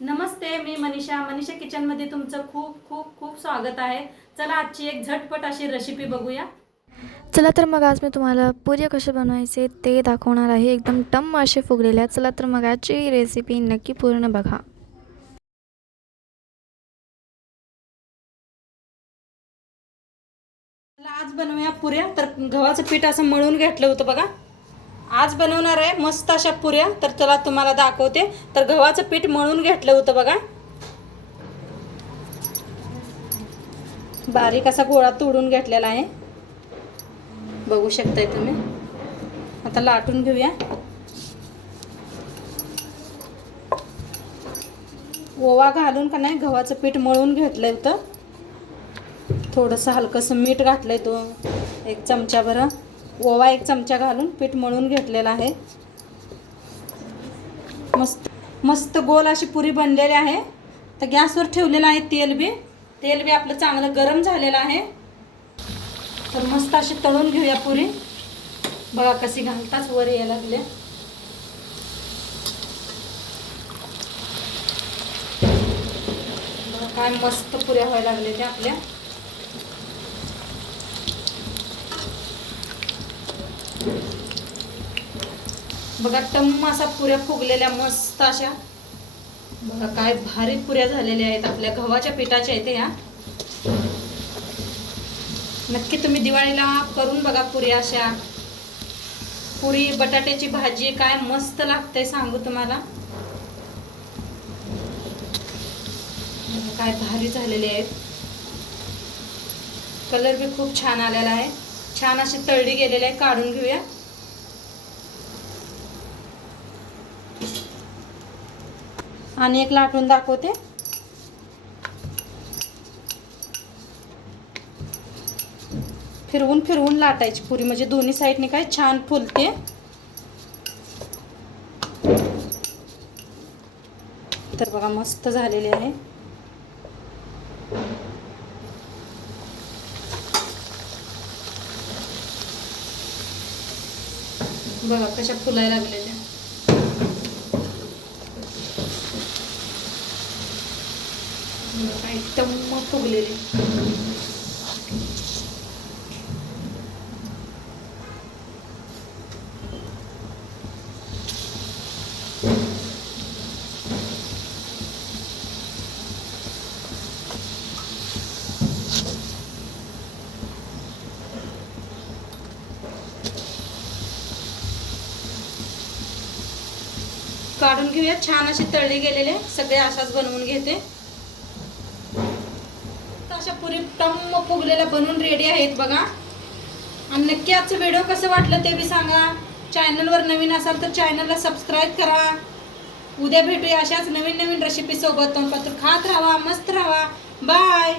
नमस्ते मी मनीषा. मनीषा किचनमध्ये तुमचं खूप खूप खूप स्वागत आहे. चला आजची एक झटपट अशी रेसिपी बघूया. चला तर मग आज मी तुम्हाला पुऱ्या कसे बनवायचे ते दाखवणार आहे. एकदम टम्म असे फुगलेल्या चला तर मग आजची रेसिपी नक्की पूर्ण बघा. चला आज बनवूया पुऱ्या. तर गव्हाचं पीठ असं मळून घेतलं होतं बघा. आज बनवणार आहे मस्त अशा पुऱ्या. तर चला तुम्हाला दाखवते. तर गव्हाचं पीठ मळून घेतलं होतं बघा. बारीक असा गोळा तोडून घेतलेला आहे. बघू शकताय तुम्ही. आता लाटून घेऊया. ओवा घालून का नाही गव्हाचं पीठ मळून घेतलं होतं. थोडंसं हलकंसं मीठ घातलंय तो. एक चमचा बरं ओवा एक चमचा घालून पीठ मळून घेतलेला आहे. मस्त मस्त गोल अशी पुरी बनलेली आहे. तर गॅसवर ठेवलेलं आहे तेल बी. तेल बी आपलं चांगलं गरम झालेलं आहे. तर मस्त अशी तळून घेऊया पुरी. बघा कशी घालताच वर यायला लागले. काय मस्त पुऱ्या व्हायला लागल्या त्या आपल्या. बघा टम्म असा पुऱ्या फुगलेल्या मस्त अशा. बघा काय भारी पुऱ्या झालेल्या आहेत आपल्या गव्हाच्या पिठाच्या आहेत ह्या नक्की तुम्ही दिवाळीला करून बघा पुऱ्या अशा. पुरी बटाट्याची भाजी काय मस्त लागते सांगू तुम्हाला. काय भारी झालेले आहेत. कलर बी खूप छान आलेला आहे. छान अशी तळली गेलेली आहे काढून घेऊया. आणि एक लाटून दाखवते. फिरवून फिरवून लाटायची पुरी. म्हणजे दोन्ही साईडने काय छान फुलते. तर बघा मस्त झालेली आहे. बघा कशा फुलायला लागलेल्या. एकदम मग फुगलेले. काढून घेऊया छान असे तळले गेलेले. सगळे अशाच बनवून घेते. अशा पुरी टम्म फुगलेल्या बनवून रेडी आहेत बघा. आणि नक्की आजचं व्हिडिओ कसं वाटलं ते बी सांगा. चॅनलवर नवीन असाल तर चॅनलला सबस्क्राईब करा. उद्या भेटूया अशाच नवीन नवीन रेसिपी सोबत खात राहा मस्त राहा. बाय